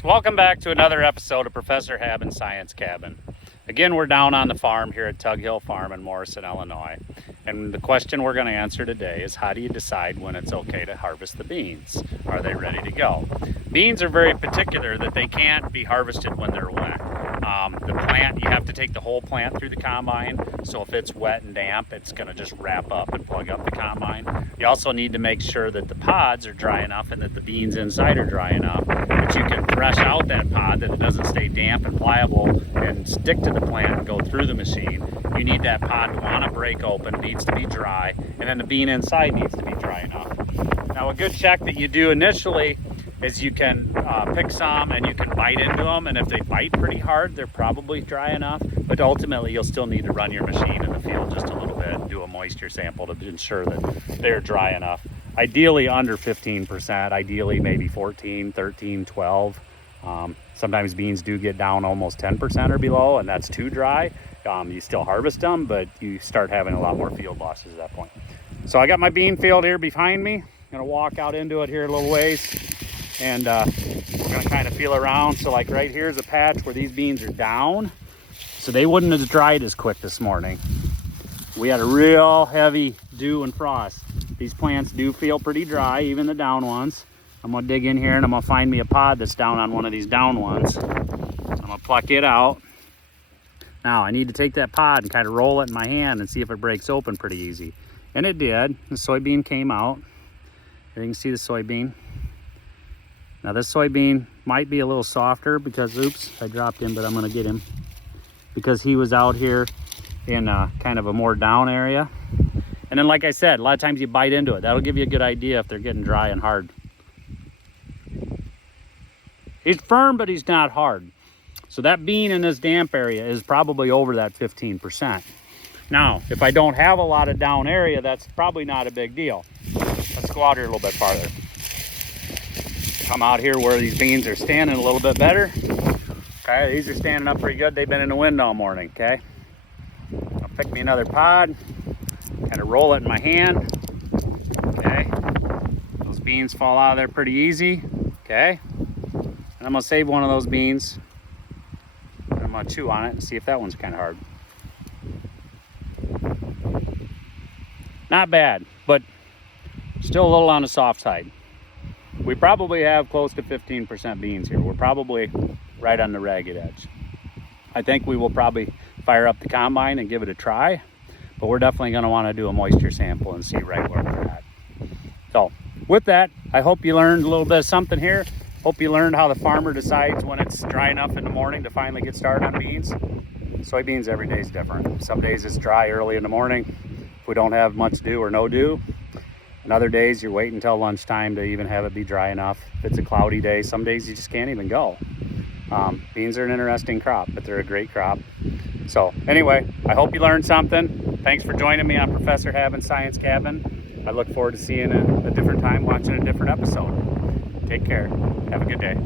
So welcome back to another episode of Professor Habben's Science Cabin. Again, we're down on the farm here at Tug Hill Farm in Morrison, Illinois. And the question we're going to answer today is, how do you decide when it's okay to harvest the beans? Are they ready to go? Beans are very particular that they can't be harvested when they're wet. The plant, you have to take the whole plant through the combine. So if it's wet and damp, it's going to just wrap up and plug up the combine. You also need to make sure that the pods are dry enough and that the beans inside are dry enough that you can thresh out that pod, that it doesn't stay damp and pliable and stick to the plant and go through the machine. You need that pod to want to break open, needs to be dry, and then the bean inside needs to be dry enough. Now, a good check that you do initially is you can pick some and you can bite into them, and if they bite pretty hard, they're probably dry enough, but ultimately you'll still need to run your machine in the field just a little bit and do a moisture sample to ensure that they're dry enough. Ideally under 15%, ideally maybe 14, 13, 12. Sometimes beans do get down almost 10% or below, and that's too dry. You still harvest them, but you start having a lot more field losses at that point. So I got my bean field here behind me. I'm gonna walk out into it here a little ways, and we're gonna kind of feel around. So like right here's a patch where these beans are down, so they wouldn't have dried as quick this morning. We had a real heavy dew and frost. These plants do feel pretty dry, even the down ones. I'm gonna dig in here and I'm gonna find me a pod that's down on one of these down ones. I'm gonna pluck it out. Now I need to take that pod and kind of roll it in my hand and see if it breaks open pretty easy. And it did. The soybean came out. You can see the soybean. Now this soybean might be a little softer because, oops, I dropped him, but I'm gonna get him. Because he was out here in kind of a more down area. And then like I said, a lot of times you bite into it. That'll give you a good idea if they're getting dry and hard. He's firm, but he's not hard. So that bean in this damp area is probably over that 15%. Now, if I don't have a lot of down area, that's probably not a big deal. Let's go out here a little bit farther. Come out here where these beans are standing a little bit better. Okay, these are standing up pretty good. They've been in the wind all morning, okay? I'll pick me another pod, kind of roll it in my hand, okay? Those beans fall out of there pretty easy, okay? And I'm gonna save one of those beans. And I'm gonna chew on it and see if that one's kind of hard. Not bad, but still a little on the soft side. We probably have close to 15% beans here. We're probably right on the ragged edge. I think we will probably fire up the combine and give it a try, but we're definitely gonna wanna do a moisture sample and see right where we're at. So with that, I hope you learned a little bit of something here. Hope you learned how the farmer decides when it's dry enough in the morning to finally get started on beans. Soybeans every day is different. Some days it's dry early in the morning if we don't have much dew or no dew. And other days you're waiting until lunchtime to even have it be dry enough. If it's a cloudy day, some days you just can't even go. Beans are an interesting crop, but they're a great crop. So anyway, I hope you learned something. Thanks for joining me on Professor Habben's Science Cabin. I look forward to seeing you a different time, watching a different episode. Take care. Have a good day.